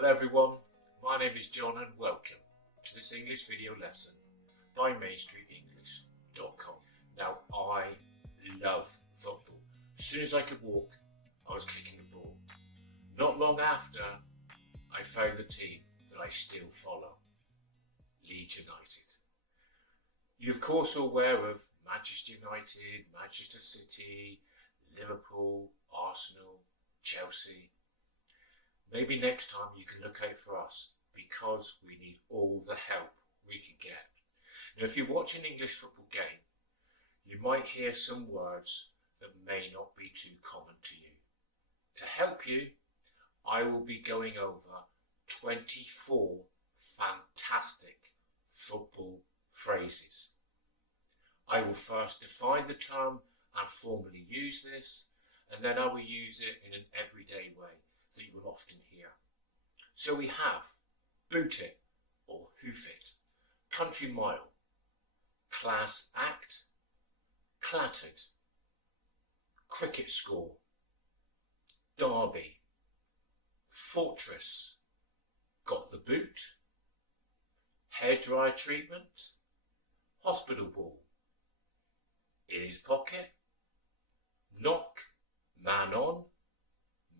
Hello everyone, my name is John and welcome to this English video lesson by MainStreetEnglish.com. Now I love football. As soon as I could walk, I was kicking the ball. Not long after, I found the team that I still follow, Leeds United. You're of course aware of Manchester United, Manchester City, Liverpool, Arsenal, Chelsea. Maybe next time you can look out for us because we need all the help we can get. Now, if you watch an English football game, you might hear some words that may not be too common to you. To help you, I will be going over 24 fantastic football phrases. I will first define the term and formally use this, and then I will use it in an everyday way that you will often hear. So we have boot it or hoof it, country mile, class act, clattered, cricket score, derby, fortress, got the boot, hairdryer treatment, hospital ball, in his pocket, knock, man on,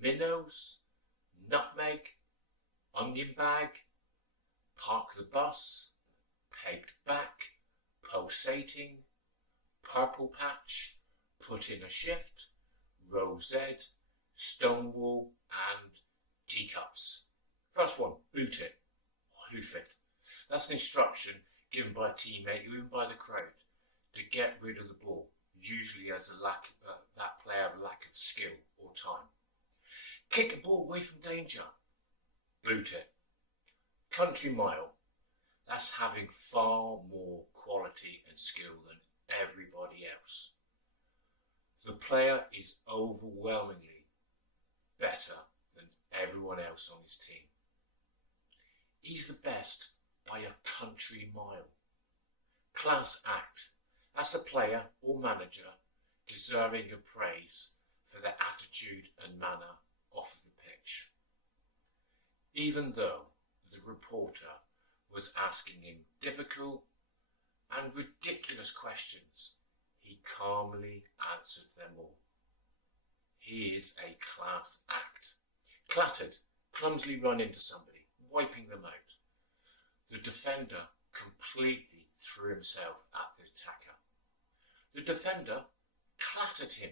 minnows, nutmeg, onion bag, park the bus, pegged back, pulsating, purple patch, put in a shift, row Z, stonewall and teacups. First one, boot it or hoof it. That's an instruction given by a teammate or even by the crowd to get rid of the ball, usually as that player have a lack of skill or time. Kick the ball away from danger, boot it. Country mile, that's having far more quality and skill than everybody else. The player is overwhelmingly better than everyone else on his team. He's the best by a country mile. Class act, that's a player or manager deserving of praise for their attitude and manner off of the pitch. Even though the reporter was asking him difficult and ridiculous questions, he calmly answered them all. He is a class act. Clattered, clumsily run into somebody, wiping them out. The defender completely threw himself at the attacker. The defender clattered him.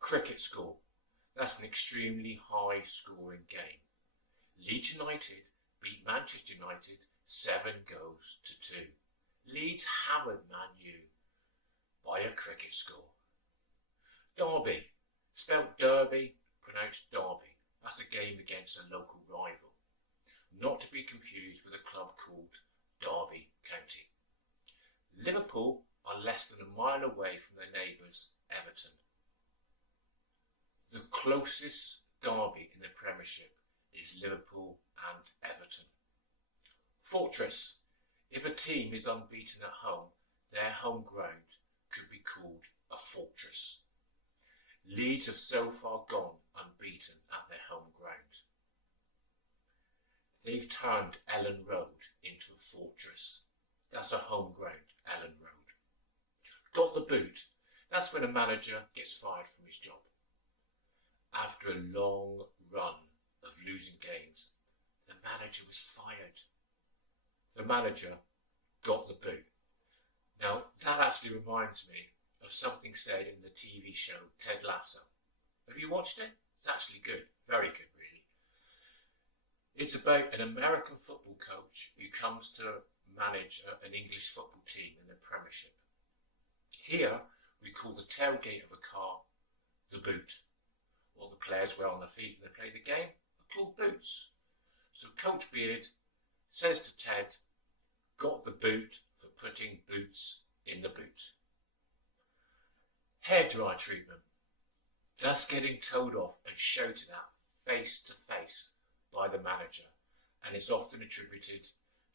Cricket score, that's an extremely high scoring game. Leeds United beat Manchester United 7 goals to 2. Leeds hammered Man U by a cricket score. Derby, spelt derby, pronounced derby. That's a game against a local rival. Not to be confused with a club called Derby County. Liverpool are less than a mile away from their neighbours, Everton. The closest derby in the Premiership is Liverpool and Everton. Fortress, if a team is unbeaten at home, their home ground could be called a fortress. Leeds have so far gone unbeaten at their home ground. They've turned Ellen Road into a fortress. That's a home ground, Ellen Road. Got the boot, that's when a manager gets fired from his job. After a long run of losing games, the manager was fired. The manager got the boot. Now, that actually reminds me of something said in the TV show Ted Lasso. Have you watched it? It's actually good. Very good, really. It's about an American football coach who comes to manage an English football team in the Premiership. Here, we call the tailgate of a car the boot. All the players wear on their feet when they play the game are called boots. So Coach Beard says to Ted, got the boot for putting boots in the boot. Hairdryer treatment. That's getting told off and shouted at face to face by the manager, and it's often attributed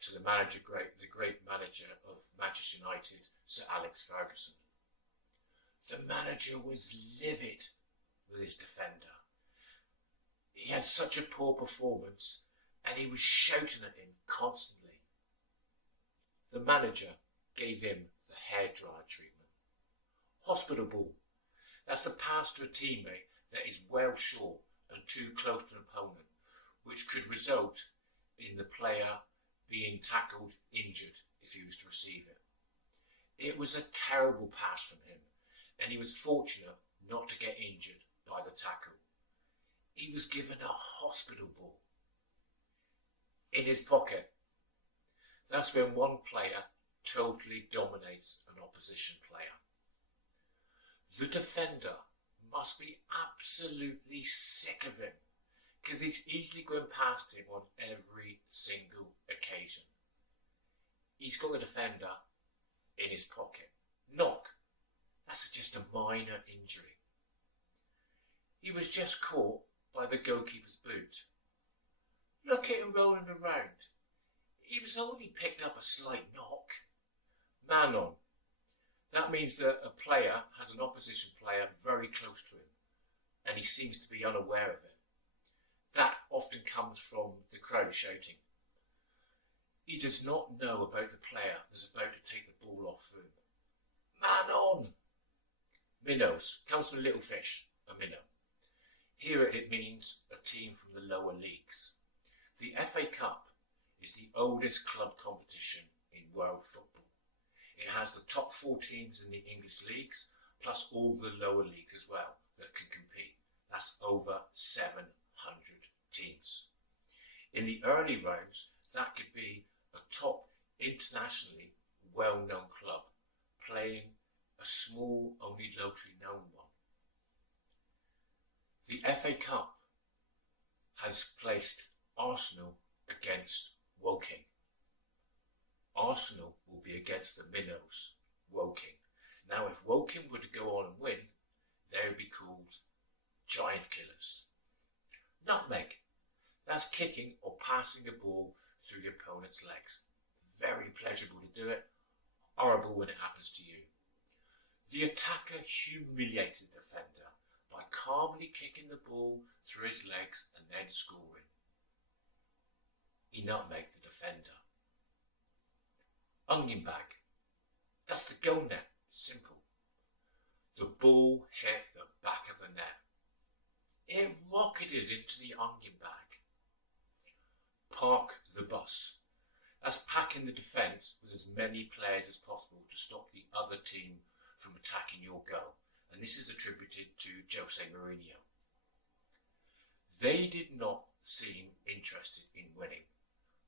to the great manager of Manchester United, Sir Alex Ferguson. The manager was livid with his defender. He had such a poor performance and he was shouting at him constantly. The manager gave him the hairdryer treatment. Hospital ball. That's a pass to a teammate that is well short and too close to an opponent, which could result in the player being tackled, injured if he was to receive it. It was a terrible pass from him, and he was fortunate not to get injured by the tackle. He was given a hospital ball. In his pocket. That's when one player totally dominates an opposition player. The defender must be absolutely sick of him, because he's easily going past him on every single occasion. He's got the defender in his pocket. Knock. That's just a minor injury. He was just caught by the goalkeeper's boot. Look at him rolling around. He was only picked up a slight knock. Man on. That means that a player has an opposition player very close to him, and he seems to be unaware of it. That often comes from the crowd shouting. He does not know about the player that's about to take the ball off him. Man on! Minnows comes from little fish, a minnow. Here it means a team from the lower leagues. The FA Cup is the oldest club competition in world football. It has the top 4 teams in the English leagues, plus all the lower leagues as well that can compete. That's over 700 teams. In the early rounds, that could be a top internationally well-known club playing a small, only locally known one. The FA Cup has placed Arsenal against Woking. Arsenal will be against the Minnows, Woking. Now, if Woking were to go on and win, they would be called Giant Killers. Nutmeg. That's kicking or passing a ball through your opponent's legs. Very pleasurable to do it. Horrible when it happens to you. The attacker humiliated the defender by calmly kicking the ball through his legs and then scoring. He nutmegged the defender. Onion bag. That's the goal net. Simple. The ball hit the back of the net. It rocketed into the onion bag. Park the bus. That's packing the defence with as many players as possible to stop the other team from attacking your goal. And this is attributed to Jose Mourinho. They did not seem interested in winning,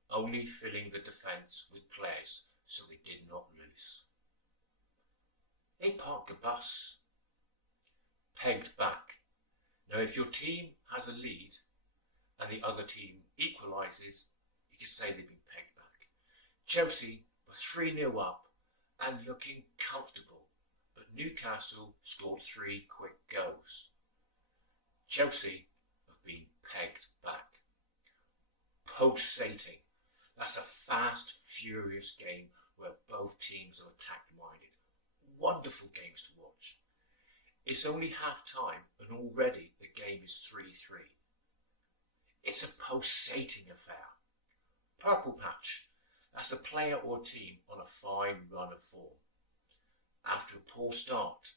only filling the defence with players so they did not lose. They parked a bus. Pegged back. Now, if your team has a lead and the other team equalises, you can say they've been pegged back. Chelsea were 3-0 up and looking comfortable, but Newcastle scored 3 quick goals. Chelsea have been pegged back. Pulsating. That's a fast, furious game where both teams are attack-minded. Wonderful games to watch. It's only half-time and already the game is 3-3. It's a pulsating affair. Purple patch. That's a player or team on a fine run of form. After a poor start,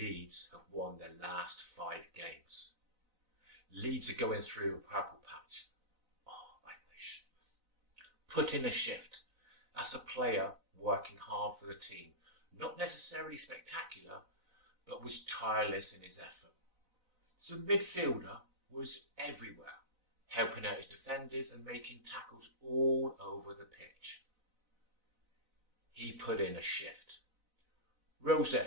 Leeds have won their last 5 games. Leeds are going through a purple patch. Oh, I wish. Put in a shift. That's a player working hard for the team. Not necessarily spectacular, but was tireless in his effort. The midfielder was everywhere, helping out his defenders and making tackles all over the pitch. He put in a shift. Row Z.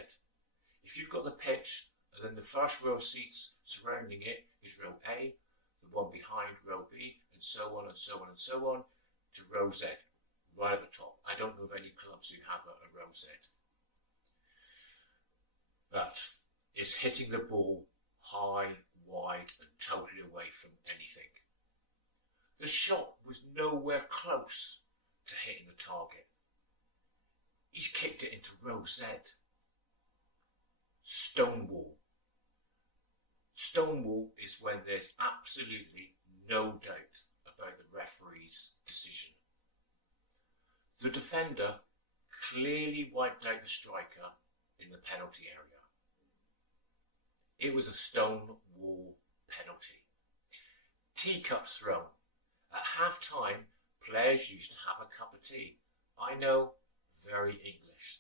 If you've got the pitch, and then the first row of seats surrounding it is row A, the one behind row B, and so on and so on and so on, to row Z, right at the top. I don't know of any clubs who have a row Z. That is hitting the ball high, wide, and totally away from anything. The shot was nowhere close to hitting the target. He's kicked it into row Z. Stonewall. Stonewall is when there's absolutely no doubt about the referee The defender clearly wiped out the striker in the penalty area. It was a stone wall penalty. Teacups thrown. At half-time, players used to have a cup of tea. I know, very English.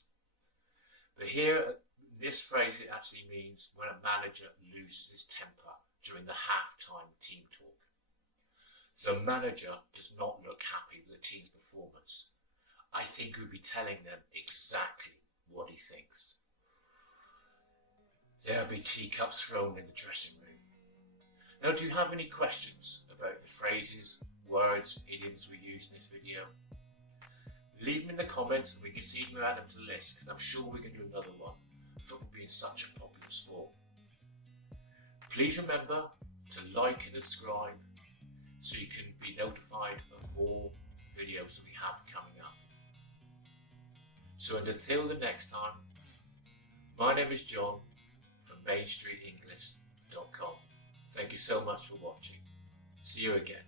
But here, this phrase, it actually means when a manager loses his temper during the half-time team talk. The manager does not look happy with the team's performance. I think he'll be telling them exactly what he thinks. There'll be teacups thrown in the dressing room. Now, do you have any questions about the phrases, words, idioms we use in this video? Leave them in the comments and we can see them add them to the list, because I'm sure we can do another one, football being such a popular sport. Please remember to like and subscribe so you can be notified of more videos that we have coming up. So until the next time, my name is John from MainStreetEnglish.com. Thank you so much for watching. See you again.